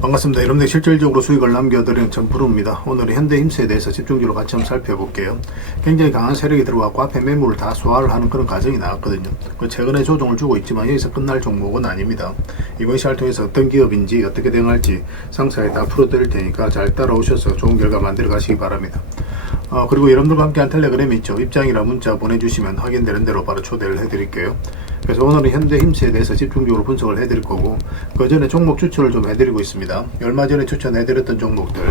반갑습니다. 여러분들 실질적으로 수익을 남겨드리는 전프로입니다. 오늘은 현대힘스에 대해서 집중적으로 같이 한번 살펴볼게요. 굉장히 강한 세력이 들어왔고 앞에 매물을 다 소화를 하는 그런 과정이 나왔거든요. 최근에 조정을 주고 있지만 여기서 끝날 종목은 아닙니다. 이번 시간을 통해서 어떤 기업인지 어떻게 대응할지 상세하게 다 풀어드릴 테니까 잘 따라오셔서 좋은 결과 만들어 가시기 바랍니다. 그리고 여러분들과 함께한 텔레그램이 있죠. 입장이라 문자 보내주시면 확인되는 대로 바로 초대를 해드릴게요. 그래서 오늘은 현대힘스에 대해서 집중적으로 분석을 해드릴 거고, 그 전에 종목 추천을 좀 해드리고 있습니다. 얼마 전에 추천해드렸던 종목들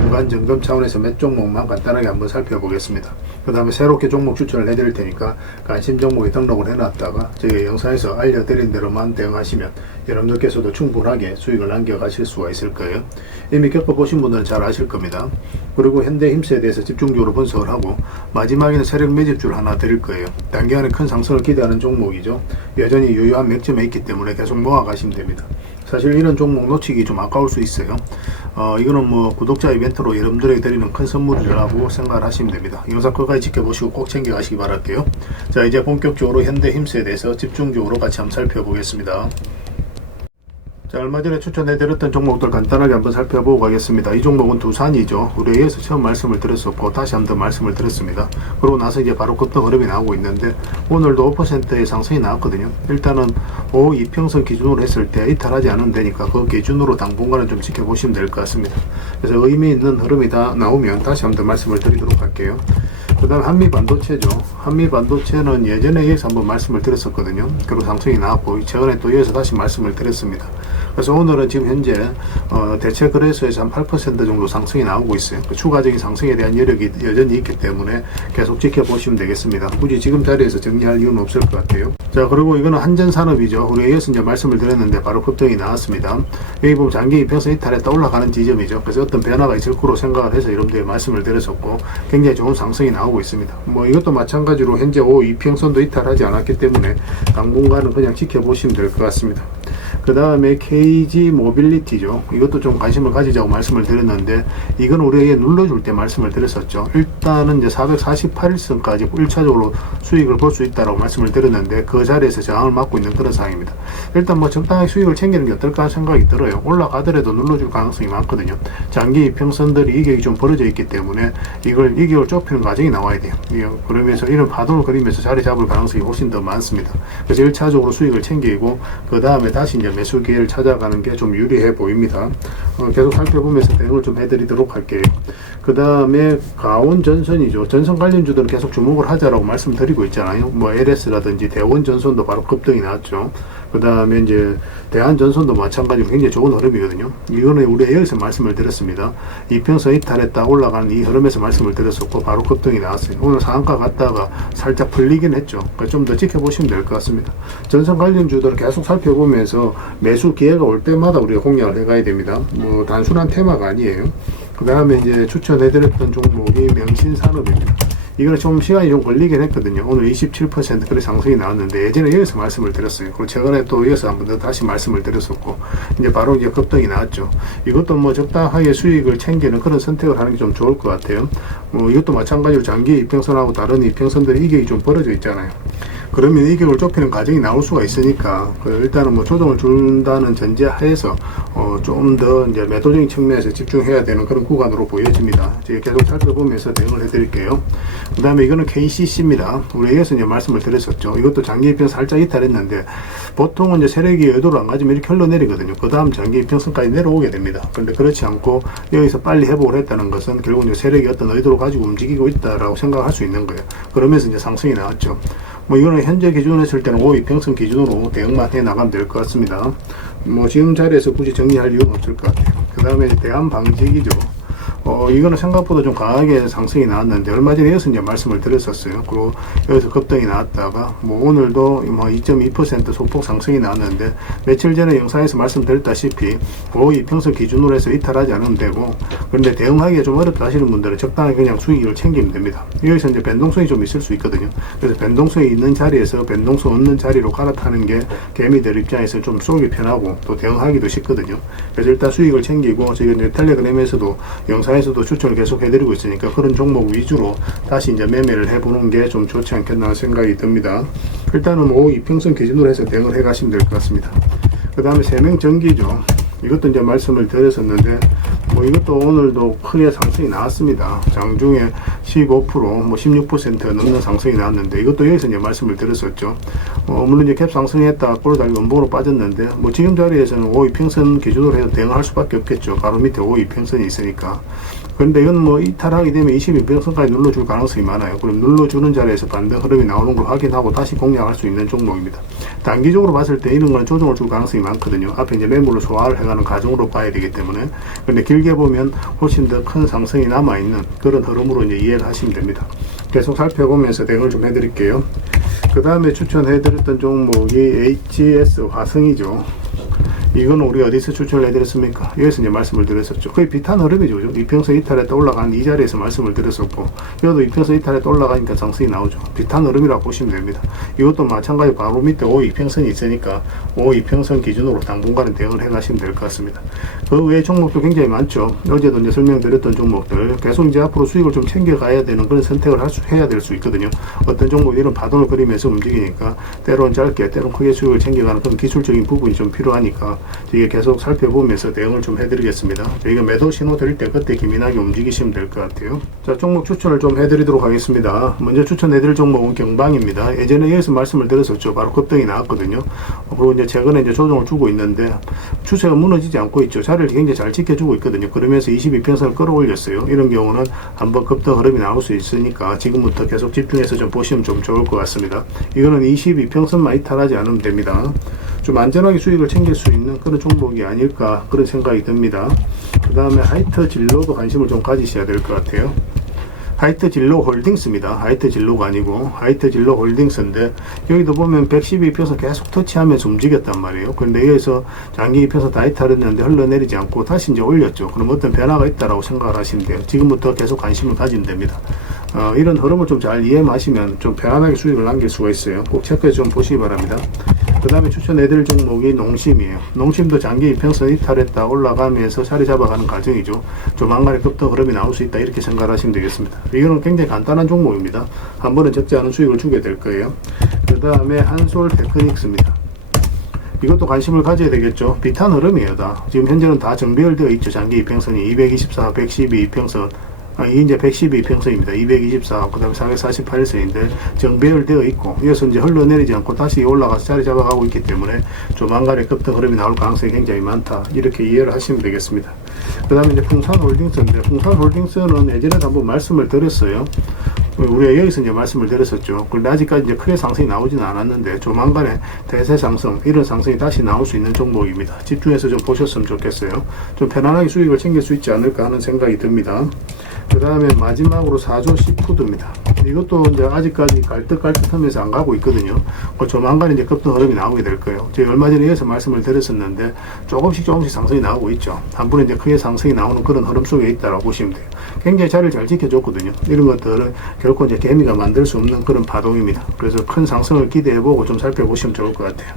중간 점검 차원에서 몇 종목만 간단하게 한번 살펴보겠습니다. 그 다음에 새롭게 종목 추천을 해드릴 테니까 관심 종목에 등록을 해놨다가 저희 영상에서 알려드린 대로만 대응하시면 여러분들께서도 충분하게 수익을 남겨가실 수가 있을 거예요. 이미 겪어보신 분들은 잘 아실 겁니다. 그리고 현대힘스에 대해서 집중적으로 분석을 하고 마지막에는 세력 매집주를 하나 드릴 거예요. 단기간에 큰 상승을 기대하는 종목이죠. 여전히 유효한 맥점에 있기 때문에 계속 모아가시면 됩니다. 사실 이런 종목 놓치기 좀 아까울 수 있어요. 이거는 뭐 구독자 이벤트로 여러분들에게 드리는 큰 선물이라고 생각을 하시면 됩니다. 영상 끝까지 지켜보시고 꼭 챙겨가시기 바랄게요. 자, 이제 본격적으로 현대힘스에 대해서 집중적으로 같이 한번 살펴보겠습니다. 자, 얼마 전에 추천해드렸던 종목들 간단하게 한번 살펴보고 가겠습니다. 이 종목은 두산이죠. 우리 A에서 처음 말씀을 드렸었고 다시 한번 말씀을 드렸습니다. 그러고 나서 이제 바로 급등 흐름이 나오고 있는데 오늘도 5%의 상승이 나왔거든요. 일단은 5 이평선 기준으로 했을 때 이탈하지 않으면 되니까 그 기준으로 당분간은 좀 지켜보시면 될 것 같습니다. 그래서 의미 있는 흐름이 다 나오면 다시 한번 말씀을 드리도록 할게요. 그 다음에 한미반도체죠. 한미반도체는 예전에 여기서 한번 말씀을 드렸었거든요. 그리고 상승이 나왔고 최근에 또 여기서 다시 말씀을 드렸습니다. 그래서 오늘은 지금 현재 대체 거래소에서 한 8% 정도 상승이 나오고 있어요. 그 추가적인 상승에 대한 여력이 여전히 있기 때문에 계속 지켜보시면 되겠습니다. 굳이 지금 자리에서 정리할 이유는 없을 것 같아요. 자, 그리고 이거는 한전산업이죠. 우리 여기서 이제 말씀을 드렸는데 바로 급등이 나왔습니다. 여기 보면 장기 이평선 이탈했다 올라가는 지점이죠. 그래서 어떤 변화가 있을 거로 생각을 해서 여러분들에게 말씀을 드렸었고 굉장히 좋은 상승이 나오고 있습니다. 뭐 이것도 마찬가지로 현재 5 이평선도 이탈하지 않았기 때문에 당분간은 그냥 지켜보시면 될 것 같습니다. 그 다음에 KG 모빌리티죠. 이것도 좀 관심을 가지자고 말씀을 드렸는데 이건 우리에게 눌러줄 때 말씀을 드렸었죠. 일단은 이제 448일선까지 1차적으로 수익을 볼 수 있다고 말씀을 드렸는데 그 자리에서 저항을 맞고 있는 그런 상황입니다. 일단 뭐 적당하게 수익을 챙기는 게 어떨까 생각이 들어요. 올라가더라도 눌러줄 가능성이 많거든요. 장기 이평선들이 이격이 좀 벌어져 있기 때문에 이걸 이격을 좁히는 과정이 나와야 돼요. 그러면서 이런 파동을 그리면서 자리 잡을 가능성이 훨씬 더 많습니다. 그래서 1차적으로 수익을 챙기고 그 다음에 다시 이제 매수 기회를 찾아가는 게 좀 유리해 보입니다. 계속 살펴보면서 대응을 좀 해드리도록 할게요. 그 다음에 가온전선이죠. 전선 관련주들은 계속 주목을 하자라고 말씀드리고 있잖아요. 뭐 LS라든지 대원전선도 바로 급등이 나왔죠. 그 다음에 이제 대한전선도 마찬가지로 굉장히 좋은 흐름이거든요. 이거는 우리 여기서 말씀을 드렸습니다. 이평선 이탈했다 올라가는 이 흐름에서 말씀을 드렸었고 바로 급등이 나왔어요. 오늘 상한가 갔다가 살짝 풀리긴 했죠. 그러니까 좀 더 지켜보시면 될 것 같습니다. 전선 관련주들을 계속 살펴보면서 매수 기회가 올 때마다 우리가 공략을 해가야 됩니다. 뭐 단순한 테마가 아니에요. 그 다음에 이제 추천해드렸던 종목이 명신산업입니다. 이거는 좀 시간이 좀 걸리긴 했거든요. 오늘 27% 그래 상승이 나왔는데 예전에 여기서 말씀을 드렸어요. 그리고 최근에 또 이어서 한번 더 다시 말씀을 드렸었고 이제 바로 이제 급등이 나왔죠. 이것도 뭐 적당하게 수익을 챙기는 그런 선택을 하는 게 좀 좋을 것 같아요. 뭐 이것도 마찬가지로 장기 이평선하고 다른 이평선들이 이격이 좀 벌어져 있잖아요. 그러면 이격을 좁히는 과정이 나올 수가 있으니까 일단은 뭐 조정을 준다는 전제하에서 좀 더 이제 매도적인 측면에서 집중해야 되는 그런 구간으로 보여집니다. 제가 계속 살펴보면서 대응을 해드릴게요. 그 다음에 이거는 KCC입니다. 우리 여기서 이제 말씀을 드렸었죠. 이것도 장기 이평 살짝 이탈했는데 보통은 이제 세력이 의도를 안 가지면 이렇게 흘러내리거든요. 그 다음 장기 이평선까지 내려오게 됩니다. 그런데 그렇지 않고 여기서 빨리 회복을 했다는 것은 결국 이제 세력이 어떤 의도를 가지고 움직이고 있다라고 생각할 수 있는 거예요. 그러면서 이제 상승이 나왔죠. 뭐 이거는 현재 기준으로 했을 때는 5 이평선 기준으로 대응만 해 나가면 될 것 같습니다. 뭐 지금 자리에서 굳이 정리할 이유는 없을 것 같아요. 그 다음에 대한방직이죠. 이거는 생각보다 좀 강하게 상승이 나왔는데 얼마 전에 여기서 이제 말씀을 드렸었어요. 그리고 여기서 급등이 나왔다가 뭐 오늘도 뭐 2.2% 소폭 상승이 나왔는데 며칠 전에 영상에서 말씀드렸다시피 5 이평선 기준으로 해서 이탈하지 않으면 되고 그런데 대응하기가 좀 어렵다 하시는 분들은 적당하게 그냥 수익을 챙기면 됩니다. 여기서 이제 변동성이 좀 있을 수 있거든요. 그래서 변동성이 있는 자리에서 변동성 없는 자리로 갈아타는 게 개미들 입장에서 좀 쏘기 편하고 또 대응하기도 쉽거든요. 그래서 일단 수익을 챙기고 저희가 이제 텔레그램에서도 영상에서도 추천을 계속 해드리고 있으니까 그런 종목 위주로 다시 이제 매매를 해보는 게 좀 좋지 않겠나 생각이 듭니다. 일단은 5 이평선 기준으로 해서 대응을 해 가시면 될 것 같습니다. 그 다음에 세명전기죠. 이것도 이제 말씀을 드렸었는데, 뭐 이것도 오늘도 크게 상승이 나왔습니다. 장중에 15%, 뭐 16% 넘는 상승이 나왔는데, 이것도 여기서 이제 말씀을 드렸었죠. 물론 이제 캡 상승했다 꼬르달리 원봉으로 빠졌는데, 뭐 지금 자리에서는 5이평선 기준으로 해서 대응할 수밖에 없겠죠. 바로 밑에 5이평선이 있으니까. 그런데 이건 뭐 이탈하게 되면 22평선까지 눌러줄 가능성이 많아요. 그럼 눌러주는 자리에서 반등 흐름이 나오는 걸 확인하고 다시 공략할 수 있는 종목입니다. 단기적으로 봤을 때 이런 거는 조정을 줄 가능성이 많거든요. 앞에 이제 매물을 소화를 해가는 과정으로 봐야 되기 때문에. 근데 길게 보면 훨씬 더 큰 상승이 남아있는 그런 흐름으로 이제 이해를 하시면 됩니다. 계속 살펴보면서 대응을 좀 해드릴게요. 그 다음에 추천해드렸던 종목이 HS 화성이죠. 이거는 우리가 어디서 추천을 해드렸습니까? 여기서 이제 말씀을 드렸었죠. 거의 비슷한 흐름이죠. 이평선 이탈했다 올라간 이 자리에서 말씀을 드렸었고, 이것도 이평선 이탈했다 올라가니까 상승이 나오죠. 비슷한 흐름이라고 보시면 됩니다. 이것도 마찬가지 바로 밑에 5이평선이 있으니까 5이평선 기준으로 당분간은 대응을 해가시면 될 것 같습니다. 그 외에 종목도 굉장히 많죠. 어제도 이제 설명드렸던 종목들 계속 이제 앞으로 수익을 좀 챙겨가야 되는 그런 선택을 해야 될 수 있거든요. 어떤 종목 이런 파동을 그리면서 움직이니까 때로는 짧게 때로는 크게 수익을 챙겨가는 그런 기술적인 부분이 좀 필요하니까 저희가 계속 살펴보면서 대응을 좀 해드리겠습니다. 저희가 매도 신호 드릴 때 그때 기민하게 움직이시면 될 것 같아요. 자, 종목 추천을 좀 해드리도록 하겠습니다. 먼저 추천해드릴 종목은 경방입니다. 예전에 여기서 말씀을 드렸었죠. 바로 급등이 나왔거든요. 그리고 이제 최근에 이제 조정을 주고 있는데 추세가 무너지지 않고 있죠. 자리를 굉장히 잘 지켜주고 있거든요. 그러면서 22평선을 끌어올렸어요. 이런 경우는 한번 급등 흐름이 나올 수 있으니까 지금부터 계속 집중해서 좀 보시면 좀 좋을 것 같습니다. 이거는 22평선만 이탈하지 않으면 됩니다. 좀 안전하게 수익을 챙길 수 있는 그런 종목이 아닐까 그런 생각이 듭니다. 그 다음에 하이트 진로도 관심을 좀 가지셔야 될 것 같아요. 하이트 진로 홀딩스입니다. 하이트 진로가 아니고 하이트 진로 홀딩스인데 여기도 보면 112평선 계속 터치하면서 움직였단 말이에요. 그런데 여기서 장기 평선 다 이탈했는데 흘러내리지 않고 다시 이제 올렸죠. 그럼 어떤 변화가 있다라고 생각을 하시면 돼요. 지금부터 계속 관심을 가지면 됩니다. 이런 흐름을 좀 잘 이해하시면 좀 편안하게 수익을 남길 수가 있어요. 꼭 체크해서 좀 보시기 바랍니다. 그 다음에 추천해드릴 종목이 농심이에요. 농심도 장기 이평선 이탈했다 올라가면서 자리 잡아가는 과정이죠. 조만간에 급등 흐름이 나올 수 있다 이렇게 생각하시면 되겠습니다. 이거는 굉장히 간단한 종목입니다. 한 번은 적지 않은 수익을 주게 될 거예요. 그 다음에 한솔 테크닉스입니다. 이것도 관심을 가져야 되겠죠. 비슷한 흐름이에요. 다 지금 현재는 다 정배열되어 있죠. 장기 이평선이 224, 112 이평선, 이게 이제 112평선입니다. 224, 그 다음에 448선인데 정배열되어 있고, 이어서 이제 흘러내리지 않고 다시 올라가서 자리 잡아가고 있기 때문에 조만간에 급등 흐름이 나올 가능성이 굉장히 많다. 이렇게 이해를 하시면 되겠습니다. 그 다음에 이제 풍산홀딩스인데, 풍산홀딩스는 예전에도 한번 말씀을 드렸어요. 우리가 여기서 이제 말씀을 드렸었죠. 그런데 아직까지 이제 크게 상승이 나오지는 않았는데 조만간에 대세 상승, 이런 상승이 다시 나올 수 있는 종목입니다. 집중해서 좀 보셨으면 좋겠어요. 좀 편안하게 수익을 챙길 수 있지 않을까 하는 생각이 듭니다. 그 다음에 마지막으로 4조 시푸드입니다. 이것도 이제 아직까지 갈듯갈듯 하면서 안 가고 있거든요. 조만간 이제 급등 흐름이 나오게 될 거예요. 제가 얼마 전에 여기서 말씀을 드렸었는데 조금씩 상승이 나오고 있죠. 한 번에 이제 크게 상승이 나오는 그런 흐름 속에 있다라고 보시면 돼요. 굉장히 자리를 잘 지켜줬거든요. 이런 것들은 결코 이제 개미가 만들 수 없는 그런 파동입니다. 그래서 큰 상승을 기대해보고 좀 살펴보시면 좋을 것 같아요.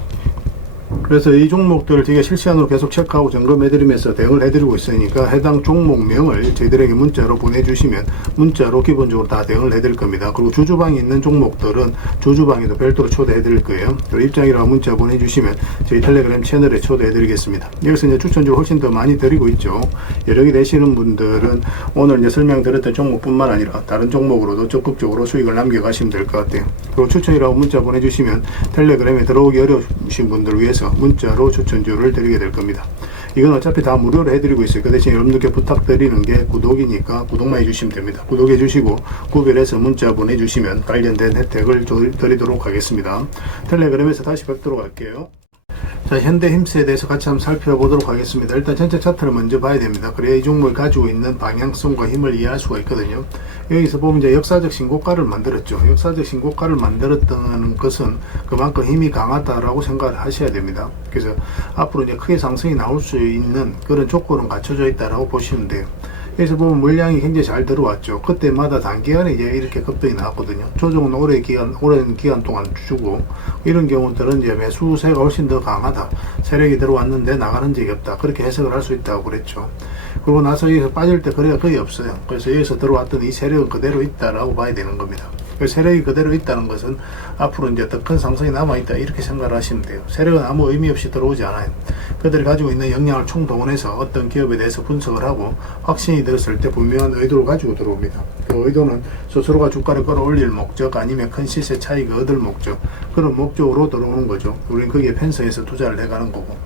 그래서 이 종목들을 되게 실시간으로 계속 체크하고 점검해드리면서 대응을 해드리고 있으니까 해당 종목명을 저희들에게 문자로 보내주시면 문자로 기본적으로 다 대응을 해드릴 겁니다. 그리고 주주방에 있는 종목들은 주주방에도 별도로 초대해드릴 거예요. 입장이라고 문자 보내주시면 저희 텔레그램 채널에 초대해드리겠습니다. 여기서 이제 추천주를 훨씬 더 많이 드리고 있죠. 여력이 되시는 분들은 오늘 이제 설명드렸던 종목뿐만 아니라 다른 종목으로도 적극적으로 수익을 남겨가시면 될 것 같아요. 그리고 추천이라고 문자 보내주시면 텔레그램에 들어오기 어려우신 분들을 위해서 문자로 추천주를 드리게 될 겁니다. 이건 어차피 다 무료로 해드리고 있어요. 그 대신 여러분들께 부탁드리는 게 구독이니까 구독만 해주시면 됩니다. 구독해 주시고 구별해서 문자 보내주시면 관련된 혜택을 드리도록 하겠습니다. 텔레그램에서 다시 뵙도록 할게요. 자, 현대힘스에 대해서 같이 한번 살펴보도록 하겠습니다. 일단 전체 차트를 먼저 봐야 됩니다. 그래야 이 종목이 가지고 있는 방향성과 힘을 이해할 수가 있거든요. 여기서 보면 이제 역사적 신고가를 만들었죠. 역사적 신고가를 만들었다는 것은 그만큼 힘이 강하다라고 생각을 하셔야 됩니다. 그래서 앞으로 이제 크게 상승이 나올 수 있는 그런 조건은 갖춰져 있다라고 보시면 돼요. 여기서 보면 물량이 굉장히 잘 들어왔죠. 그때마다 단기간에 이제 이렇게 급등이 나왔거든요. 조정은 오랜 기간 동안 주고, 이런 경우들은 이제 매수세가 훨씬 더 강하다. 세력이 들어왔는데 나가는 적이 없다. 그렇게 해석을 할 수 있다고 그랬죠. 그러고 나서 여기서 빠질 때 거래가 거의 없어요. 그래서 여기서 들어왔던 이 세력은 그대로 있다라고 봐야 되는 겁니다. 그 세력이 그대로 있다는 것은 앞으로 이제 더 큰 상승이 남아있다 이렇게 생각을 하시면 돼요. 세력은 아무 의미 없이 들어오지 않아요. 그들이 가지고 있는 역량을 총동원해서 어떤 기업에 대해서 분석을 하고 확신이 들었을 때 분명한 의도를 가지고 들어옵니다. 그 의도는 스스로가 주가를 끌어올릴 목적 아니면 큰 시세 차익을 얻을 목적, 그런 목적으로 들어오는 거죠. 우리는 거기에 편성해서 투자를 해가는 거고,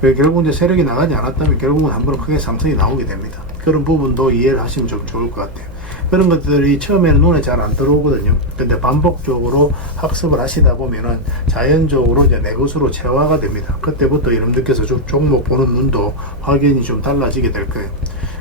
결국 이제 세력이 나가지 않았다면 결국은 한번 크게 상승이 나오게 됩니다. 그런 부분도 이해를 하시면 좀 좋을 것 같아요. 그런 것들이 처음에는 눈에 잘 안 들어오거든요. 근데 반복적으로 학습을 하시다 보면은 자연적으로 이제 내 것으로 체화가 됩니다. 그때부터 여러분들께서 종목 보는 눈도 확연히 좀 달라지게 될 거예요.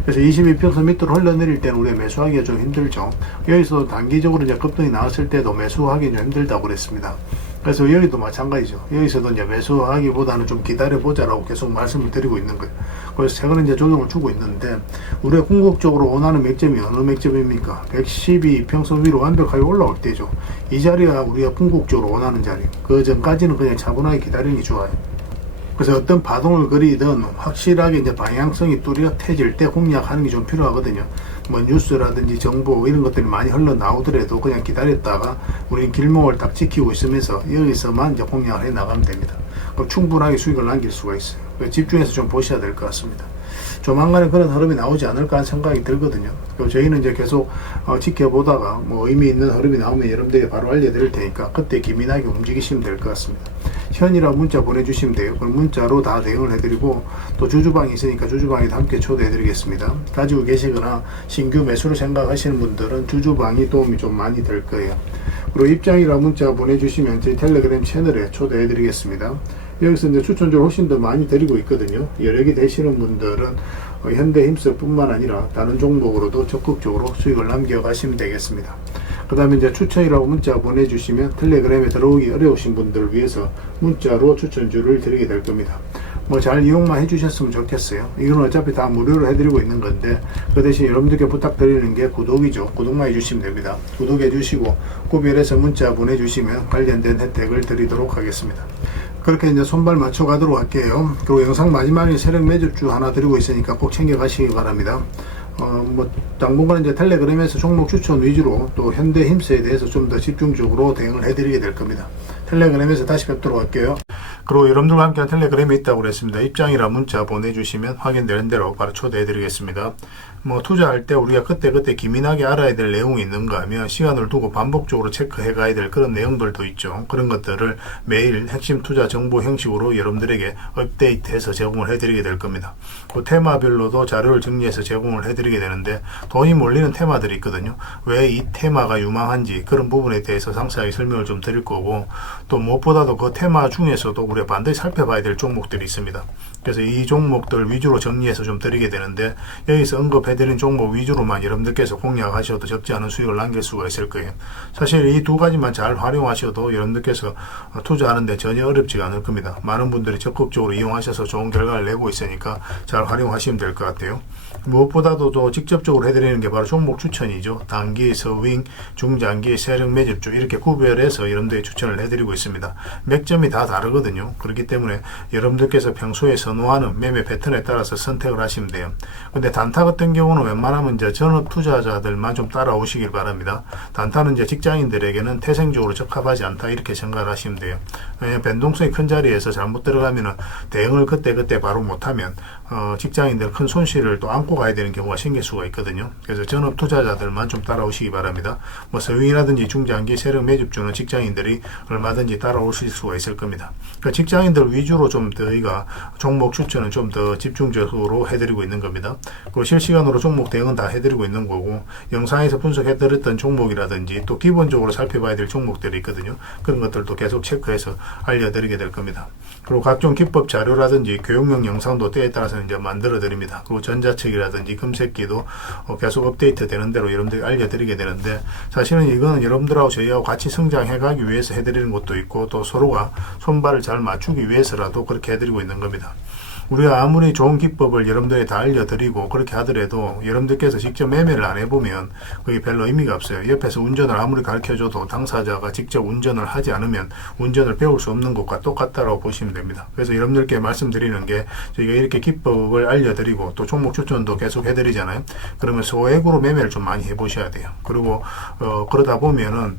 그래서 22평선 밑으로 흘러내릴 때는 우리가 매수하기가 좀 힘들죠. 여기서 단기적으로 이제 급등이 나왔을 때도 매수하기 좀 힘들다고 그랬습니다. 그래서 여기도 마찬가지죠. 여기서도 이제 매수하기보다는 좀 기다려보자라고 계속 말씀을 드리고 있는 거예요. 그래서 최근에 이제 조정을 주고 있는데, 우리가 궁극적으로 원하는 맥점이 어느 맥점입니까? 112평선 위로 완벽하게 올라올 때죠. 이 자리가 우리가 궁극적으로 원하는 자리. 그 전까지는 그냥 차분하게 기다리는 게 좋아요. 그래서 어떤 파동을 그리든 확실하게 이제 방향성이 뚜렷해질 때 공략하는 게 좀 필요하거든요. 뭐 뉴스라든지 정보 이런 것들이 많이 흘러나오더라도 그냥 기다렸다가 우리는 길목을 딱 지키고 있으면서 여기서만 이제 공략을 해 나가면 됩니다. 그럼 충분하게 수익을 남길 수가 있어요. 집중해서 좀 보셔야 될 것 같습니다. 조만간에 그런 흐름이 나오지 않을까 하는 생각이 들거든요. 그리고 저희는 이제 계속 지켜보다가 뭐 의미 있는 흐름이 나오면 여러분들에게 바로 알려드릴 테니까 그때 기민하게 움직이시면 될 것 같습니다. 현이라 문자 보내주시면 돼요. 그럼 문자로 다 대응을 해드리고, 또 주주방이 있으니까 주주방에도 함께 초대해드리겠습니다. 가지고 계시거나 신규 매수를 생각하시는 분들은 주주방이 도움이 좀 많이 될 거예요. 그리고 입장이라 문자 보내주시면 저희 텔레그램 채널에 초대해드리겠습니다. 여기서 이제 추천주를 훨씬 더 많이 드리고 있거든요. 여력이 되시는 분들은 현대힘스 뿐만 아니라 다른 종목으로도 적극적으로 수익을 남겨가시면 되겠습니다. 그 다음에 이제 추천이라고 문자 보내주시면 텔레그램에 들어오기 어려우신 분들을 위해서 문자로 추천주를 드리게 될 겁니다. 뭐 잘 이용만 해주셨으면 좋겠어요. 이건 어차피 다 무료로 해드리고 있는 건데, 그 대신 여러분들께 부탁드리는 게 구독이죠. 구독만 해주시면 됩니다. 구독해 주시고 구별해서 문자 보내주시면 관련된 혜택을 드리도록 하겠습니다. 그렇게 이제 손발 맞춰 가도록 할게요. 그리고 영상 마지막에 세력 매집주 하나 드리고 있으니까 꼭 챙겨 가시기 바랍니다. 뭐 당분간 이제 텔레그램에서 종목 추천 위주로 또 현대힘스에 대해서 좀 더 집중적으로 대응을 해드리게 될 겁니다. 텔레그램에서 다시 뵙도록 할게요. 그리고 여러분들과 함께 텔레그램에 있다고 그랬습니다. 입장이라 문자 보내주시면 확인되는 대로 바로 초대해드리겠습니다. 뭐 투자할 때 우리가 그때그때 기민하게 알아야 될 내용이 있는가 하면 시간을 두고 반복적으로 체크해 가야 될 그런 내용들도 있죠. 그런 것들을 매일 핵심 투자 정보 형식으로 여러분들에게 업데이트해서 제공을 해드리게 될 겁니다. 그 테마별로도 자료를 정리해서 제공을 해드리게 되는데, 돈이 몰리는 테마들이 있거든요. 왜 이 테마가 유망한지 그런 부분에 대해서 상세하게 설명을 좀 드릴 거고, 또 무엇보다도 그 테마 중에서도 우리가 반드시 살펴봐야 될 종목들이 있습니다. 그래서 이 종목들 위주로 정리해서 좀 드리게 되는데, 여기서 언급해드린 종목 위주로만 여러분들께서 공략하셔도 적지 않은 수익을 남길 수가 있을 거예요. 사실 이 두 가지만 잘 활용하셔도 여러분들께서 투자하는데 전혀 어렵지가 않을 겁니다. 많은 분들이 적극적으로 이용하셔서 좋은 결과를 내고 있으니까 잘 활용하시면 될 것 같아요. 무엇보다도 또 직접적으로 해드리는 게 바로 종목 추천이죠. 단기, 서윙, 중장기, 세력 매집주 이렇게 구별해서 여러분들이 추천을 해드리고 있습니다. 맥점이 다 다르거든요. 그렇기 때문에 여러분들께서 평소에 선호하는 매매 패턴에 따라서 선택을 하시면 돼요. 근데 단타 같은 경우는 웬만하면 이제 전업 투자자들만 좀 따라오시길 바랍니다. 단타는 이제 직장인들에게는 태생적으로 적합하지 않다 이렇게 생각을 하시면 돼요. 왜냐하면 변동성이 큰 자리에서 잘못 들어가면은 대응을 그때 바로 못하면 직장인들 큰 손실을 또 안고 가야 되는 경우가 생길 수가 있거든요. 그래서 전업 투자자들만 좀 따라오시기 바랍니다. 뭐 서윙이라든지 중장기 세력 매집주는 직장인들이 얼마든지 따라오실 수가 있을 겁니다. 그러니까 직장인들 위주로 좀 저희가 종목 추천은 좀 더 집중적으로 해드리고 있는 겁니다. 그리고 실시간으로 종목 대응은 다 해드리고 있는 거고, 영상에서 분석해드렸던 종목이라든지 또 기본적으로 살펴봐야 될 종목들이 있거든요. 그런 것들도 계속 체크해서 알려드리게 될 겁니다. 그리고 각종 기법 자료라든지 교육용 영상도 때에 따라서 이제 만들어 드립니다. 그리고 전자책이라든지 금색기도 계속 업데이트 되는 대로 여러분들이 알려드리게 되는데, 사실은 이거는 여러분들하고 저희하고 같이 성장해 가기 위해서 해드리는 것도 있고, 또 서로가 손발을 잘 맞추기 위해서라도 그렇게 해드리고 있는 겁니다. 우리가 아무리 좋은 기법을 여러분들이 다 알려드리고 그렇게 하더라도 여러분들께서 직접 매매를 안 해보면 그게 별로 의미가 없어요. 옆에서 운전을 아무리 가르쳐줘도 당사자가 직접 운전을 하지 않으면 운전을 배울 수 없는 것과 똑같다고 보시면 됩니다. 그래서 여러분들께 말씀드리는 게 저희가 이렇게 기법을 알려드리고 또 종목 추천도 계속 해드리잖아요. 그러면 소액으로 매매를 좀 많이 해보셔야 돼요. 그리고 그러다 보면은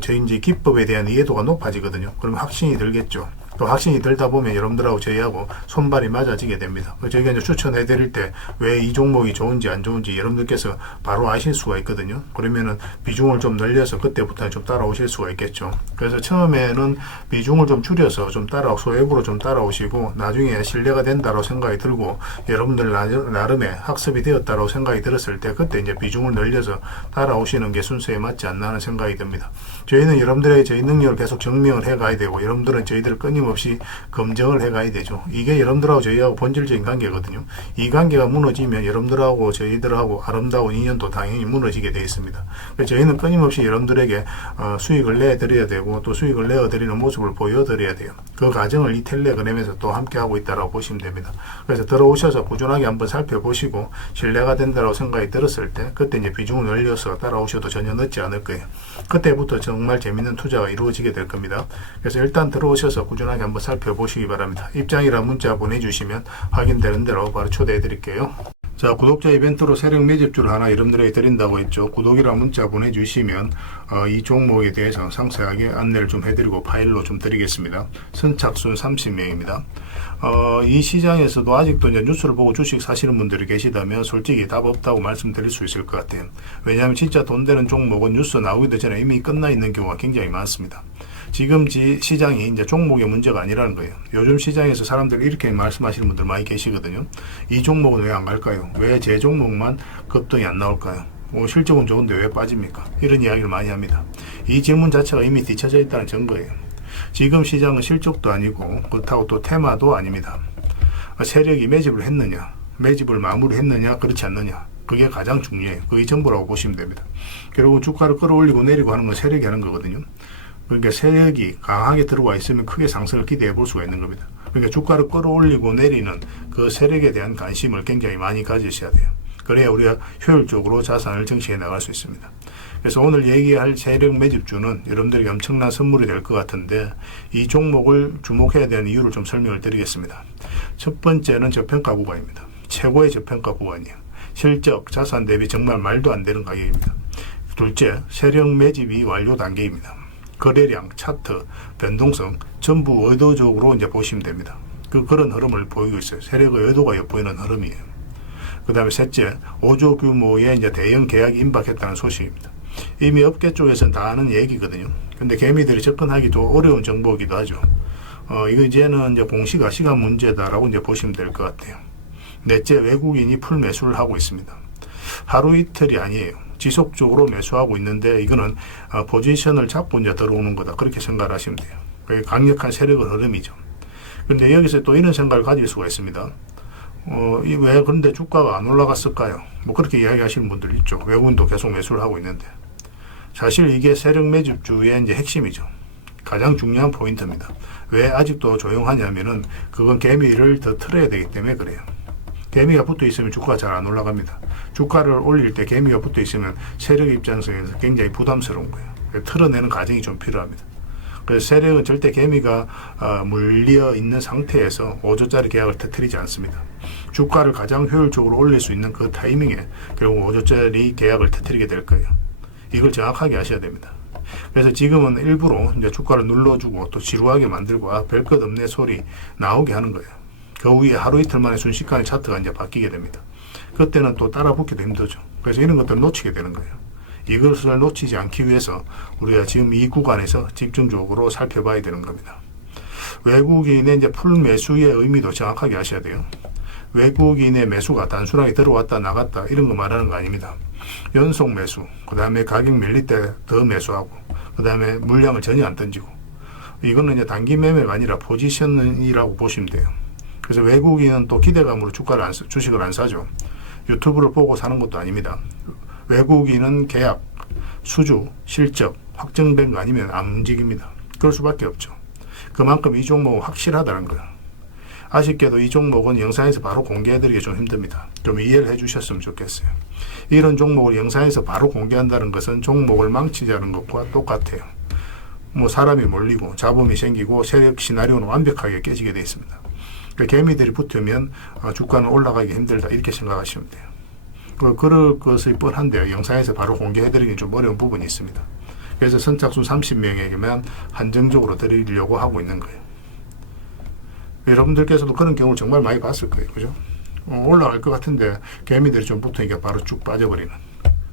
저희 이제 기법에 대한 이해도가 높아지거든요. 그러면 확신이 들겠죠. 또 확신이 들다 보면 여러분들하고 저희하고 손발이 맞아지게 됩니다. 저희가 이제 추천해 드릴 때 왜 이 종목이 좋은지 안 좋은지 여러분들께서 바로 아실 수가 있거든요. 그러면은 비중을 좀 늘려서 그때부터는 좀 따라오실 수가 있겠죠. 그래서 처음에는 비중을 좀 줄여서 좀 소액으로 좀 따라오시고 나중에 신뢰가 된다고 생각이 들고 여러분들 나름의 학습이 되었다고 생각이 들었을 때 그때 이제 비중을 늘려서 따라오시는 게 순서에 맞지 않나 하는 생각이 듭니다. 저희는 여러분들에게 저희 능력을 계속 증명을 해 가야 되고 여러분들은 저희들을 끊임없이 검증을 해 가야 되죠. 이게 여러분들하고 저희하고 본질적인 관계거든요. 이 관계가 무너지면 여러분들하고 저희들하고 아름다운 인연도 당연히 무너지게 되어 있습니다. 그래서 저희는 끊임없이 여러분들에게 수익을 내드려야 되고 또 수익을 내어드리는 모습을 보여드려야 돼요. 그 과정을 이 텔레그램에서 또 함께 하고 있다고 보시면 됩니다. 그래서 들어오셔서 꾸준하게 한번 살펴보시고 신뢰가 된다고 생각이 들었을 때 그때 이제 비중을 늘려서 따라오셔도 전혀 늦지 않을 거예요. 그때부터 정말 재밌는 투자가 이루어지게 될 겁니다. 그래서 일단 들어오셔서 꾸준하게 한번 살펴보시기 바랍니다. 입장이란 문자 보내주시면 확인되는 대로 바로 초대해 드릴게요. 자, 구독자 이벤트로 세력 매집주를 하나 여러분들에게 드린다고 했죠. 구독이란 문자 보내주시면 이 종목에 대해서 상세하게 안내를 좀 해드리고 파일로 좀 드리겠습니다. 선착순 30명입니다. 이 시장에서도 아직도 이제 뉴스를 보고 주식 사시는 분들이 계시다면 솔직히 답 없다고 말씀드릴 수 있을 것 같아요. 왜냐하면 진짜 돈 되는 종목은 뉴스 나오기도 전에 이미 끝나 있는 경우가 굉장히 많습니다. 지금 시장이 이제 종목의 문제가 아니라는 거예요. 요즘 시장에서 사람들이 이렇게 말씀하시는 분들 많이 계시거든요. 이 종목은 왜 안 갈까요? 왜 제 종목만 급등이 안 나올까요? 실적은 좋은데 왜 빠집니까? 이런 이야기를 많이 합니다. 이 질문 자체가 이미 뒤쳐져 있다는 증거예요. 지금 시장은 실적도 아니고 그렇다고 또 테마도 아닙니다. 세력이 매집을 했느냐, 매집을 마무리했느냐, 그렇지 않느냐, 그게 가장 중요해요. 그게 전부라고 보시면 됩니다. 결국 주가를 끌어올리고 내리고 하는 건 세력이 하는 거거든요. 그러니까 세력이 강하게 들어와 있으면 크게 상승을 기대해 볼 수가 있는 겁니다. 그러니까 주가를 끌어올리고 내리는 그 세력에 대한 관심을 굉장히 많이 가지셔야 돼요. 그래야 우리가 효율적으로 자산을 증식해 나갈 수 있습니다. 그래서 오늘 얘기할 세력 매집주는 여러분들에게 엄청난 선물이 될 것 같은데 이 종목을 주목해야 되는 이유를 좀 설명을 드리겠습니다. 첫 번째는 저평가 구간입니다. 최고의 저평가 구간이에요. 실적, 자산 대비 정말 말도 안 되는 가격입니다. 둘째, 세력 매집이 완료 단계입니다. 거래량, 차트, 변동성 전부 의도적으로 이제 보시면 됩니다. 그런 흐름을 보이고 있어요. 세력의 의도가 엿보이는 흐름이에요. 그 다음에 셋째, 5조 규모의 이제 대형 계약이 임박했다는 소식입니다. 이미 업계 쪽에서는 다 아는 얘기거든요. 근데 개미들이 접근하기도 어려운 정보이기도 하죠. 이거 이제는 이제 공시가 시간 문제다라고 이제 보시면 될 것 같아요. 넷째, 외국인이 풀 매수를 하고 있습니다. 하루 이틀이 아니에요. 지속적으로 매수하고 있는데 이거는 포지션을 잡고 이제 들어오는 거다. 그렇게 생각을 하시면 돼요. 그게 강력한 세력의 흐름이죠. 그런데 여기서 또 이런 생각을 가질 수가 있습니다. 왜 그런데 주가가 안 올라갔을까요? 뭐 그렇게 이야기하시는 분들 있죠. 외국인도 계속 매수를 하고 있는데 사실 이게 세력 매집주의 이제 핵심이죠. 가장 중요한 포인트입니다. 왜 아직도 조용하냐면은 그건 개미를 더 틀어야 되기 때문에 그래요. 개미가 붙어 있으면 주가가 잘 안 올라갑니다. 주가를 올릴 때 개미가 붙어 있으면 세력 입장에서 굉장히 부담스러운 거예요. 틀어내는 과정이 좀 필요합니다. 그래서 세력은 절대 개미가 물려 있는 상태에서 5조짜리 계약을 터뜨리지 않습니다. 주가를 가장 효율적으로 올릴 수 있는 그 타이밍에 결국 5조짜리 계약을 터뜨리게 될 거예요. 이걸 정확하게 아셔야 됩니다. 그래서 지금은 일부러 이제 주가를 눌러주고 또 지루하게 만들고 별 것 없네 소리 나오게 하는 거예요. 그 후에 하루 이틀 만에 순식간에 차트가 이제 바뀌게 됩니다. 그때는 또 따라 붙기도 힘들죠. 그래서 이런 것들을 놓치게 되는 거예요. 이것을 놓치지 않기 위해서 우리가 지금 이 구간에서 집중적으로 살펴봐야 되는 겁니다. 외국인의 이제 풀 매수의 의미도 정확하게 아셔야 돼요. 외국인의 매수가 단순하게 들어왔다 나갔다 이런 거 말하는 거 아닙니다. 연속 매수, 그 다음에 가격 밀릴 때 더 매수하고, 그 다음에 물량을 전혀 안 던지고, 이거는 이제 단기 매매가 아니라 포지션이라고 보시면 돼요. 그래서 외국인은 또 기대감으로 주식을 안 사죠. 유튜브를 보고 사는 것도 아닙니다. 외국인은 계약, 수주, 실적 확정된 거 아니면 안 움직입니다. 그럴 수밖에 없죠. 그만큼 이 종목은 확실하다는 거예요. 아쉽게도 이 종목은 영상에서 바로 공개해드리기 좀 힘듭니다. 좀 이해를 해주셨으면 좋겠어요. 이런 종목을 영상에서 바로 공개한다는 것은 종목을 망치자는 것과 똑같아요. 뭐 사람이 몰리고 잡음이 생기고 세력 시나리오는 완벽하게 깨지게 되어 있습니다. 그러니까 개미들이 붙으면 주가는 올라가기 힘들다 이렇게 생각하시면 돼요. 그럴 것이 뻔한데요. 영상에서 바로 공개해드리기 좀 어려운 부분이 있습니다. 그래서 선착순 30명에게만 한정적으로 드리려고 하고 있는 거예요. 여러분들께서도 그런 경우를 정말 많이 봤을 거예요. 그죠? 올라갈 것 같은데 개미들이 좀 붙으니까 바로 쭉 빠져버리는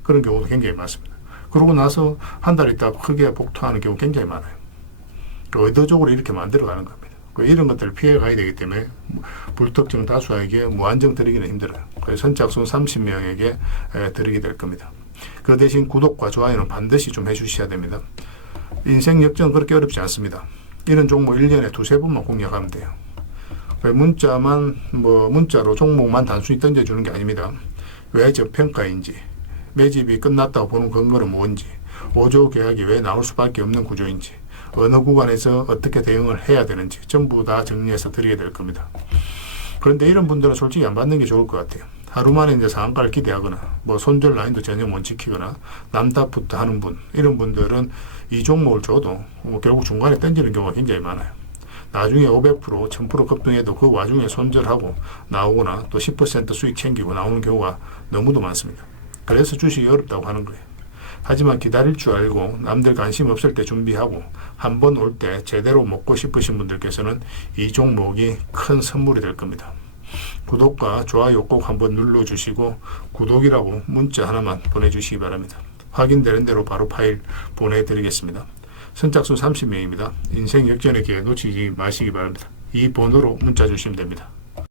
그런 경우도 굉장히 많습니다. 그러고 나서 한 달 있다가 크게 복토하는 경우 굉장히 많아요. 의도적으로 이렇게 만들어가는 겁니다. 이런 것들을 피해 가야 되기 때문에 불특정 다수에게 무한정 드리기는 힘들어요. 그래서 선착순 30명에게 드리게 될 겁니다. 그 대신 구독과 좋아요는 반드시 좀 해주셔야 됩니다. 인생 역전은 그렇게 어렵지 않습니다. 이런 종목 1년에 두세 번만 공략하면 돼요. 문자로 종목만 단순히 던져주는 게 아닙니다. 왜 저평가인지, 매집이 끝났다고 보는 근거는 뭔지, 5조 계약이 왜 나올 수밖에 없는 구조인지, 어느 구간에서 어떻게 대응을 해야 되는지 전부 다 정리해서 드리게 될 겁니다. 그런데 이런 분들은 솔직히 안 받는 게 좋을 것 같아요. 하루 만에 이제 상한가를 기대하거나 손절 라인도 전혀 못 지키거나 남탓부터 하는 분, 이런 분들은 이 종목을 줘도 결국 중간에 던지는 경우가 굉장히 많아요. 나중에 500%, 1000% 급등해도 그 와중에 손절하고 나오거나 또 10% 수익 챙기고 나오는 경우가 너무도 많습니다. 그래서 주식이 어렵다고 하는 거예요. 하지만 기다릴 줄 알고 남들 관심 없을 때 준비하고 한 번 올 때 제대로 먹고 싶으신 분들께서는 이 종목이 큰 선물이 될 겁니다. 구독과 좋아요 꼭 한번 눌러주시고 구독이라고 문자 하나만 보내주시기 바랍니다. 확인되는 대로 바로 파일 보내드리겠습니다. 선착순 30명입니다. 인생 역전의 기회 놓치지 마시기 바랍니다. 이 번호로 문자 주시면 됩니다.